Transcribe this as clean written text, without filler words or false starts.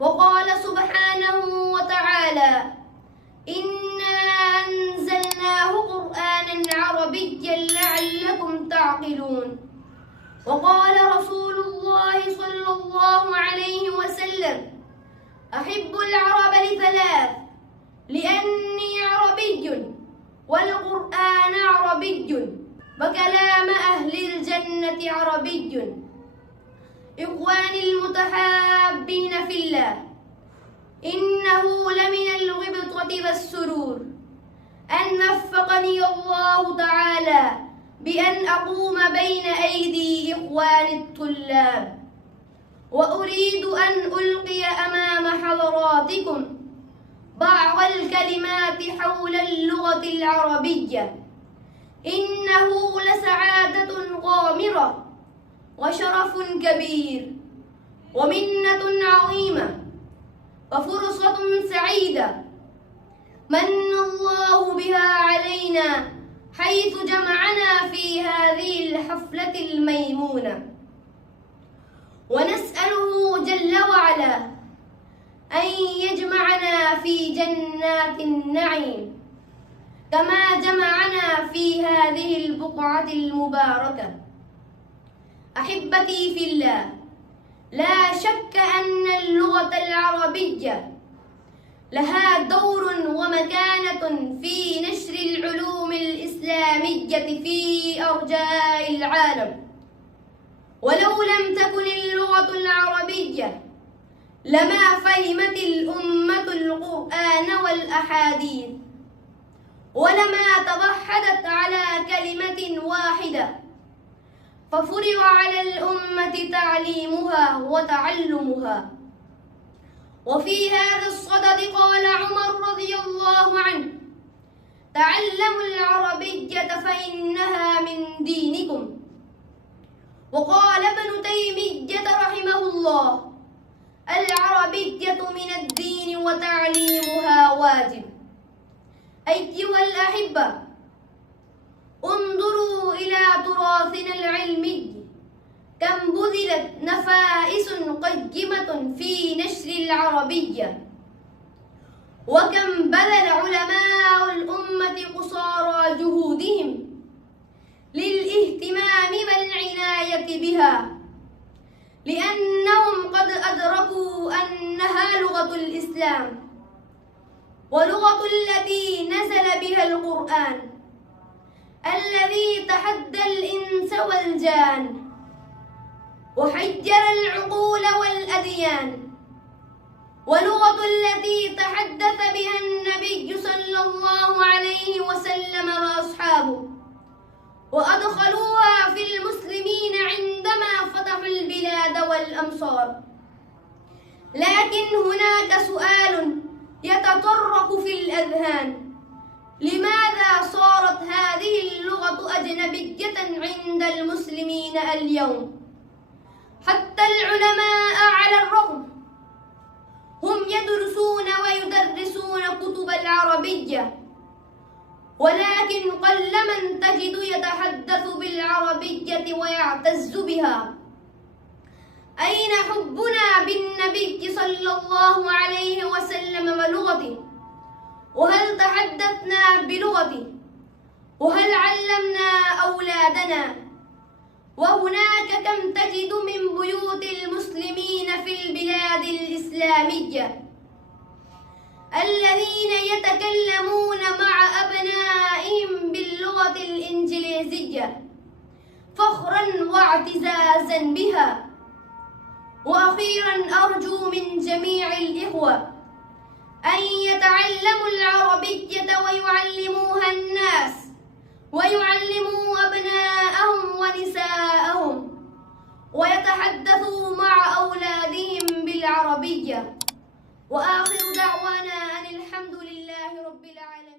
وقال سبحانه وتعالى: إنا أنزلناه قرآنا عربيا لعلكم تعقلون. وقال رسول الله صلى الله عليه وسلم: أحب العرب لثلاث: لأني عربي، والقرآن عربي، وكلام أهل الجنة عربي. إخواني المتحابين في الله، إنه لمن الغبطة والسرور أن وفقني الله تعالى بأن أقوم بين أيدي إخواني الطلاب، وأريد أن ألقي أمام حضراتكم بعض الكلمات حول اللغة العربية. إنه لسعادة غامرة وشرف كبير ومنة عظيمة وفرصة سعيدة من الله بها علينا، حيث جمعنا في هذه الحفلة الميمونة، ونسأله جل وعلا أن يجمعنا في جنات النعيم كما جمعنا في هذه البقعة المباركة. أحبتي في الله، لا شك أن اللغة العربية لها دور ومكانة في نشر العلوم الإسلامية في أرجاء العالم، ولو لم تكن اللغة العربية لما فهمت الأمة القرآن والأحاديث، ولما توحدت على كلمة واحدة، ففرض على الأمة تعليمها وتعلمها. وفي هذا الصدد قال عمر رضي الله عنه: تعلموا العربية فإنها من دينكم. وقال ابن تيمية رحمه الله: العربية من الدين وتعليمها واجب. أيها الأحبة، انظروا إلى تراثنا العلمي، كم بذلت نفائس قيمة في نشر العربية، وكم بذل علماء الأمة قصارى جهودهم للاهتمام والعناية بها، لأنهم قد أدركوا أنها لغة الإسلام، ولغة التي نزل بها القرآن الذي تحدى الإنس والجان وحجر العقول والأديان، ولغة التي تحدث بها النبي صلى الله عليه وسلم وأصحابه، وأدخلوها في المسلمين عندما فتحوا البلاد والأمصار. لكن هناك سؤال يتطرق في الأذهان: لماذا صارت هذه اللغة أجنبية عند المسلمين اليوم؟ حتى العلماء على الرغم هم يدرسون ويدرسون كتب العربية، ولكن قل من تجد يتحدث بالعربية ويعتز بها. أين حبنا بالنبي صلى الله عليه وسلم ولغته؟ وهل تحدثنا بلغته؟ وهل علمنا أولادنا؟ وهناك كم تجد من بيوت المسلمين في البلاد الإسلامية الذين يتكلمون مع أبنائهم باللغة الإنجليزية فخرا واعتزازا بها. وأخيرا أرجو من جميع الإخوة أن يتعلموا العربية ويعلموها الناس، ويعلموا أبناءهم ونساءهم، ويتحدثوا مع أولادهم بالعربية. وآخر دعوانا أن الحمد لله رب العالمين.